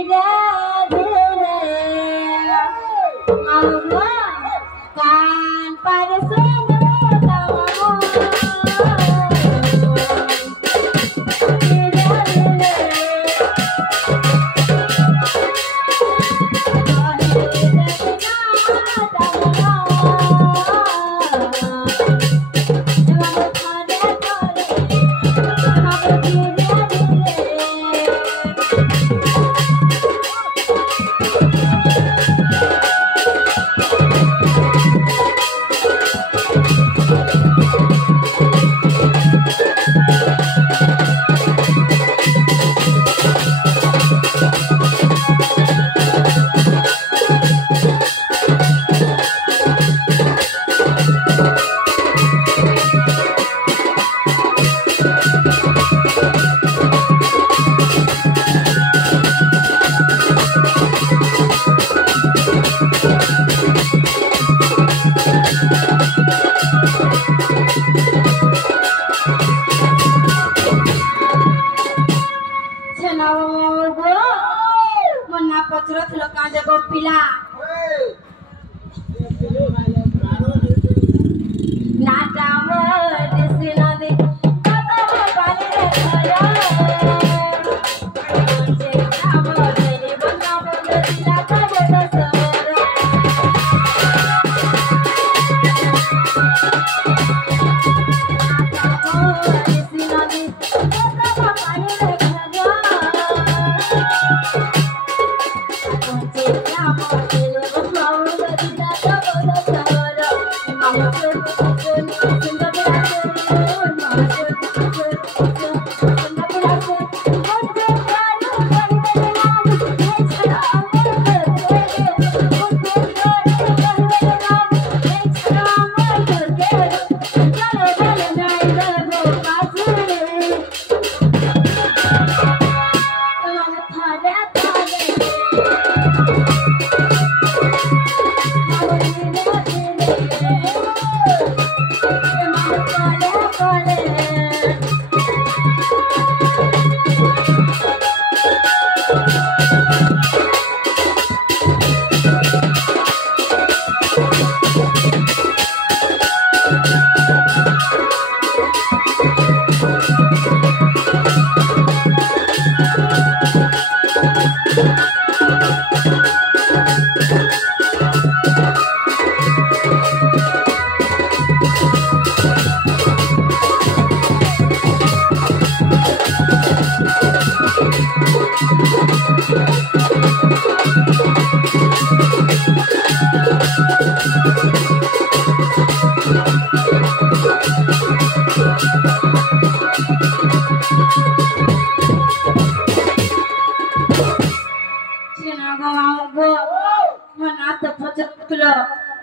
धीरे धीरे मामू कान पर सुनो तमामू धीरे धीरे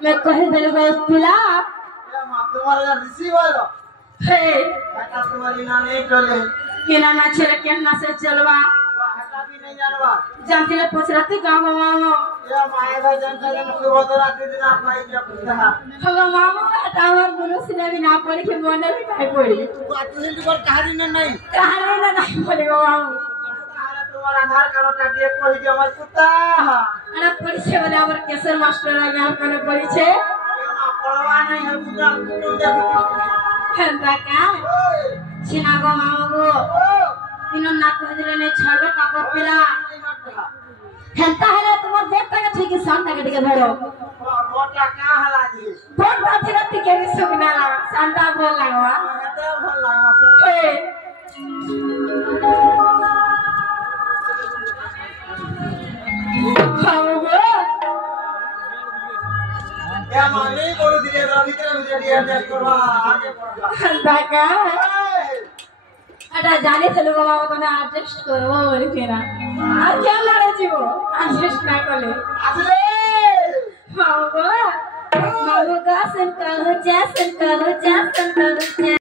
मैं कहे दिल को पिला तुम्हारा रिसीवर हे हटा तुम्हारी ना नहीं चले केना ना छे केना से चलवा हटा भी नहीं जानवा जानती ले पछराती गांव मामो या माया का जनता जन सुबह तो रात दिन अपना ही जब हम मामो हटावर गुरु सिने भी ना पड़ी के मन भी नहीं पड़ी बात नहीं तो कहानी नहीं नहीं पड़ी मामो तुम्हारा आधार कार्ड का दिए कोई जो हमार कुत्ता अरे परिचय वाला हमर केसर मास्टर यहाँ करे परिचय पढ़वा नहीं है पूरा देखो हंता का छिना गो मामो इनो ना कह दिले ने छड़ो का पिला हंता है तुम देख तक ठीक है शांत के के भरो मोटा का हला जी बहुत बात रात के भी सुगना शांता बोल लागवा हटा बोल लागवा ए क्या माने बोल दिए रवि तेरे मुझे दिया दे करवा आगे बढ़ा बाका अड़ा जाने चलो बाबा को ना एडजस्ट करो और केरा आ क्या लड़े जी वो एडजस्ट ना करे अरे बाबा बाबा का सन कहो जा